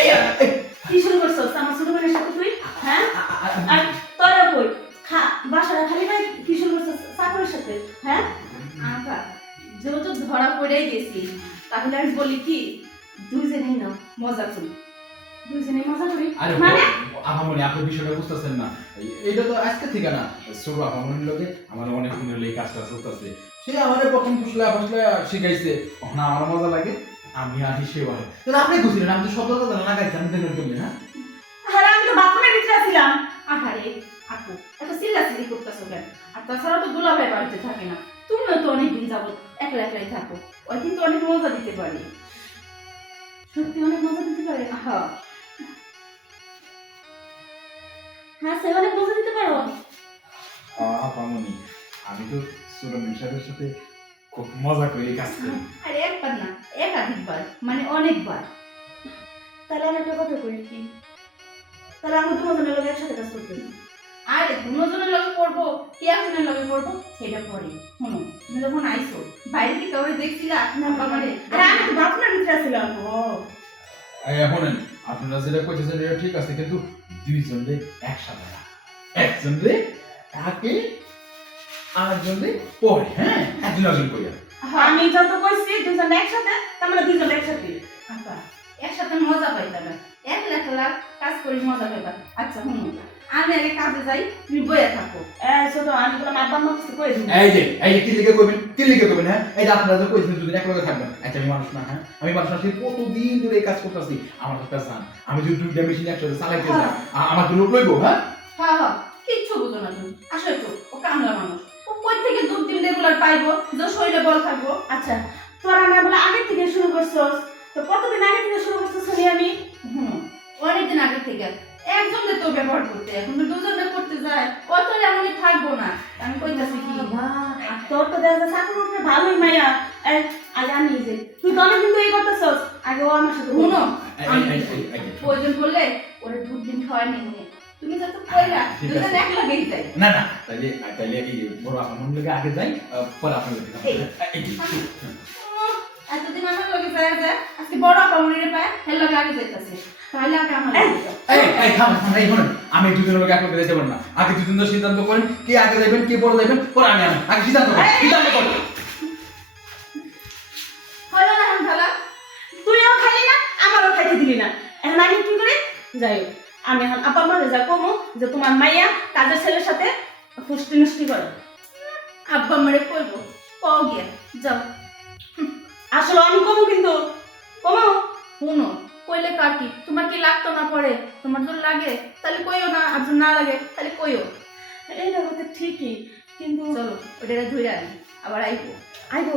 এই, এই, কি শুরু করছস আমার ছোট বোনের সাথে তুই? হ্যাঁ? আ- আ- আর তোরা কই বাসাটা খালি ভাই কি শুরু করছস চাকরের সাথে হ্যাঁ? আঁকা যেহেতু ধরা পড়েই গেছি তাহলে আমি বলি কি দুইজনেই না মজা করি। দুইজনে মজা করি? মানে? আপামনি আপনি বিষয়টা বুঝতেছেন না। এইটা তো আজকে থেকে না ছোট আপামনির লোকে আমার অনেক এই কাজটা চলতেছে। সে আমাদের প্রথম ফুসলা ফুসলা শিখাইছে তখন আমার মজা লাগে। আমি আহি সে হয় তাহলে আপনি বুঝলেন আমি তো শব্দ কথা না গাইছি আমি দেবেন জন্য হ্যাঁ? আরে আমি তো বাথরুমের ভিতরে ছিলাম। আহারে আপু এত চিল্লাচিল্লি করতেছো কেন? আর তাছাড়া তো ভাই বাড়িতে থাকে না। তুমিও তো অনেকদিন যাবত একলা একলাই থাকো। ওই কিন্তু অনেক মজা দিতে পারি। সত্যি অনেক মজা দিতে পারে? হ্যাঁ হ্যাঁ সে অনেক মজা দিতে পারো। আপামনি। আমি তো মিশারের সাথে খুব মজা করি কাজ করি। একবার না একাধিকবার মানে অনেকবার। তাহলে আমি একটা কথা করি কি? তাহলে আমি দুজনের লোক একসাথে কাজ করতে আরে দুজনের লগে করব কি একজনের লগে করব সেটা পরে। শুনো তুমি যখন আইসো বাইরে থেকে ওরে দেখছিলা? না বাবারে। আরে আমি তো বাথরুমের ভিতরে ছিলাম ও। এই শোনেন আপনারা যেটা কইতেছেন এটা ঠিক আছে কিন্তু দুইজন রে একসাথে না। একজন রে তাকে আরেকজন রে পরে হ্যাঁ? একজন একজন কইয়া। আমি যত কইছি দুজন একসাথে তার মানে দুজন একসাথে। আপা একসাথে মজা পাইতা না একলা একলা কাজ করি মজা পাইবা আচ্ছা শুনো আমি আগে কাজে যাই তুমি বইয়া থাকো। এ ছোট আমি তো মার বাম্মা কিছু কই দিই এই যে এই যে কি লিখে কইবেন? কি লিখে কইবেন হ্যাঁ? এই যে আপনারা যে কইছেন দুদিন এক লগে থাকবেন। আচ্ছা আমি মানুষ না হ্যাঁ? আমি মানুষ না সেই কতদিন ধরে এই কাজ করতেছি আমার একটা জান। আমি যদি দুইটা মেশিন একসাথে চালাইতে যাই আমার তো লোক লইবো হ্যাঁ? হ্যাঁ হ্যাঁ। কিচ্ছু বুঝো না তুমি। আসলে রেগুলার পাইবো যে শরীরে বল থাকব। আচ্ছা তোরা না বলে আগে থেকে শুরু করছস? তো কতদিন আগে থেকে শুরু করছস শুনি আমি? হুম অনেকদিন আগে থেকে। একজনে তো ব্যবহার করতে এখন তো দুজনে করতে যায়। ও তো এমনই থাকব না। আমি কইতাছি কি? তোর তো দেখা যায় চাকরির উপরে ভালোই মাইয়া এ, আগে আমি যে তুই তো অনেক কিন্তু এই করতেছস? আগে ও আমার সাথে শুনো এই- প্রয়োজন করলে ওরে দুধ দিন খাওয়াই নেই তুমি কইরা আছে। দুজন এক লাগেই যাই। না না তাইলে তাইলে এই বড় আপনার লগে আগে যাই আহ, পরে আপনার লগে এই। এই যে, উম, এতদিন আমার লগে যায় যায়। আজকে বড় আপা পায় হের লগে আগে যাইতাছে। তাহলে আগে আমার এই এই থাম থাম এই শুনুন আমি দুদিনের লগে এক যাইতে পারব না। আগে দুদিন তো সিদ্ধান্ত করেন কে আগে যাবেন কে পরে যাবেন পরে আমি আগে সিদ্ধান্ত করেন সিদ্ধান্ত করেন। হলো না এখন তুইও খালি না আমারও খাইতে দিলি না। এখন আমি কি করি? যাই আমি এখন আপা মারে যা কমু যে তোমার মাইয়া কাজের ছেলের সাথে ফুষ্টি নষ্টি করে। আব্বা আমারে কইবো কও গিয়া যাও। আসলে আমি কমু কিন্তু কমো? শুনো কইলে কার কি? তোমার কি লাগতো না পরে? তোমার যদি লাগে তাহলে কইও না আর যদি না লাগে তাহলে কইও। এইটা কথা ঠিকই কিন্তু চলো ওটা ধরে আনি আবার আইবো। আইবো।